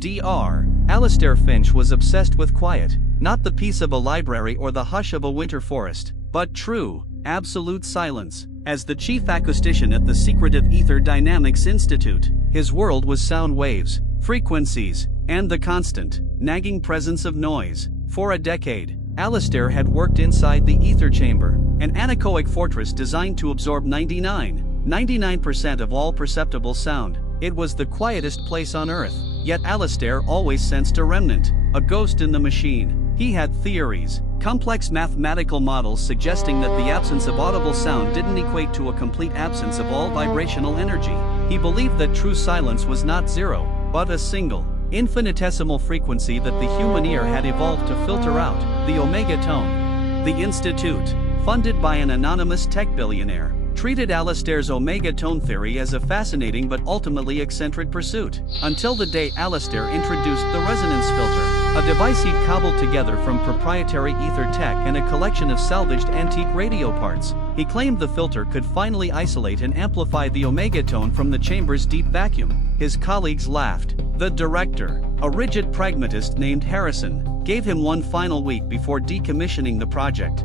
Dr. Alistair Finch was obsessed with quiet, not the peace of a library or the hush of a winter forest, but true, absolute silence. As the chief acoustician at the secretive Ether Dynamics Institute, his world was sound waves, frequencies, and the constant, nagging presence of noise. For a decade, Alistair had worked inside the ether chamber, an anechoic fortress designed to absorb 99% of all perceptible sound. It was the quietest place on Earth, yet Alistair always sensed a remnant, a ghost in the machine. He had theories, complex mathematical models suggesting that the absence of audible sound didn't equate to a complete absence of all vibrational energy. He believed that true silence was not zero, but a single, infinitesimal frequency that the human ear had evolved to filter out, the omega tone. The Institute, funded by an anonymous tech billionaire, treated Alistair's omega tone theory as a fascinating but ultimately eccentric pursuit, until the day Alistair introduced the resonance filter, a device he'd cobbled together from proprietary ether tech and a collection of salvaged antique radio parts. He claimed the filter could finally isolate and amplify the omega tone from the chamber's deep vacuum. His colleagues laughed. The director, a rigid pragmatist named Harrison, gave him one final week before decommissioning the project.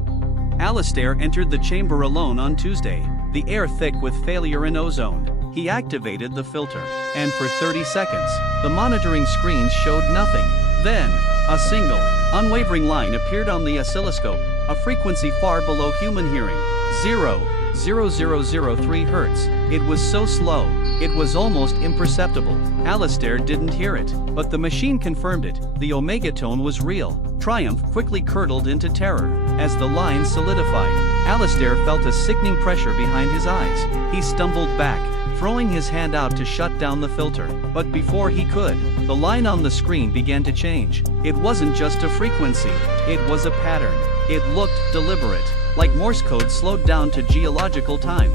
Alistair entered the chamber alone on Tuesday, the air thick with failure in ozone. He activated the filter, and for 30 seconds, the monitoring screens showed nothing. Then, a single, unwavering line appeared on the oscilloscope, a frequency far below human hearing, 0.0003 Hz. It was so slow, it was almost imperceptible. Alistair didn't hear it, but the machine confirmed it. The omega tone was real. Triumph quickly curdled into terror. As the line solidified, Alistair felt a sickening pressure behind his eyes. He stumbled back, throwing his hand out to shut down the filter. But before he could, the line on the screen began to change. It wasn't just a frequency, it was a pattern. It looked deliberate, like Morse code slowed down to geological time.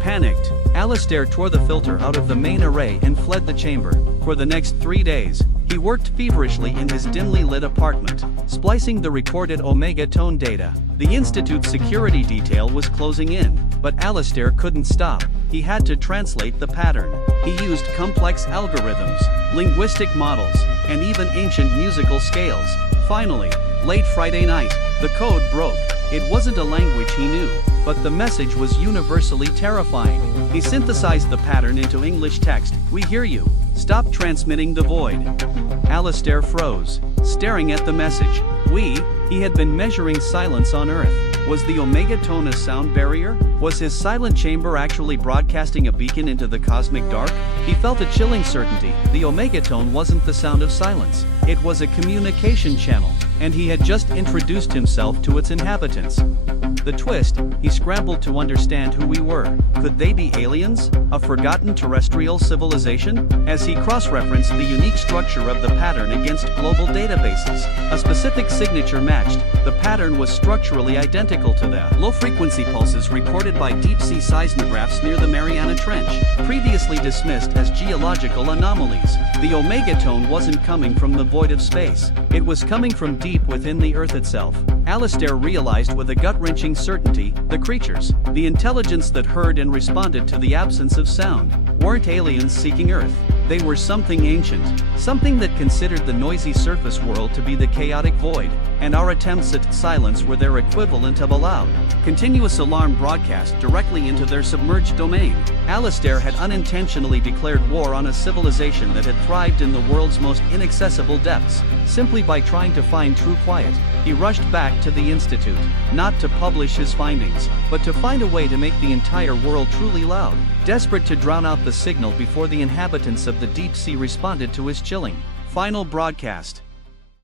Panicked, Alistair tore the filter out of the main array and fled the chamber. For the next 3 days, he worked feverishly in his dimly lit apartment, splicing the recorded omega tone data. The Institute's security detail was closing in, but Alistair couldn't stop. He had to translate the pattern. He used complex algorithms, linguistic models, and even ancient musical scales. Finally, late Friday night, the code broke. It wasn't a language he knew, but the message was universally terrifying. He synthesized the pattern into English text. "We hear you. Stop transmitting the void." Alistair froze, staring at the message. He had been measuring silence on Earth. Was the omega tone a sound barrier? Was his silent chamber actually broadcasting a beacon into the cosmic dark? He felt a chilling certainty. The omega tone wasn't the sound of silence. It was a communication channel, and he had just introduced himself to its inhabitants. The twist, he scrambled to understand who we were. Could they be aliens? A forgotten terrestrial civilization? As he cross-referenced the unique structure of the pattern against global databases, a specific signature matched. The pattern was structurally identical to the low-frequency pulses recorded by deep-sea seismographs near the Mariana Trench, previously dismissed as geological anomalies. The omega tone wasn't coming from the void of space. It was coming from deep within the Earth itself. Alistair realized with a gut-wrenching certainty, the creatures, the intelligence that heard and responded to the absence of sound, weren't aliens seeking Earth. They were something ancient, something that considered the noisy surface world to be the chaotic void, and our attempts at silence were their equivalent of a loud, continuous alarm broadcast directly into their submerged domain. Alistair had unintentionally declared war on a civilization that had thrived in the world's most inaccessible depths. Simply by trying to find true quiet, he rushed back to the Institute, not to publish his findings, but to find a way to make the entire world truly loud. Desperate to drown out the signal before the inhabitants of the deep sea responded to his chilling, final broadcast.